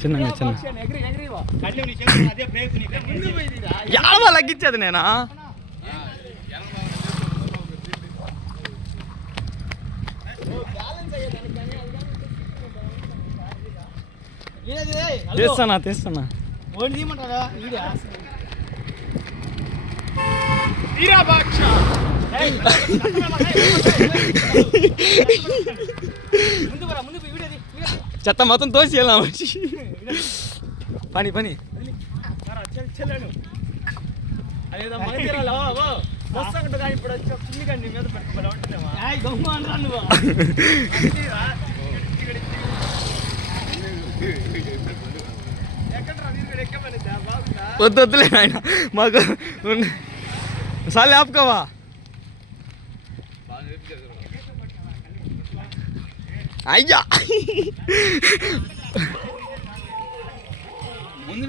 చిన్నగా చిన్న యాడవా లగ్గించేది నేనా తీస్తానా చెత్త మొత్తం తోసి వెళ్ళాం పని ఇప్పుడు వద్దులే ఆయన మాకు సార్లు ఆపుకోవా అయ్యా ముందు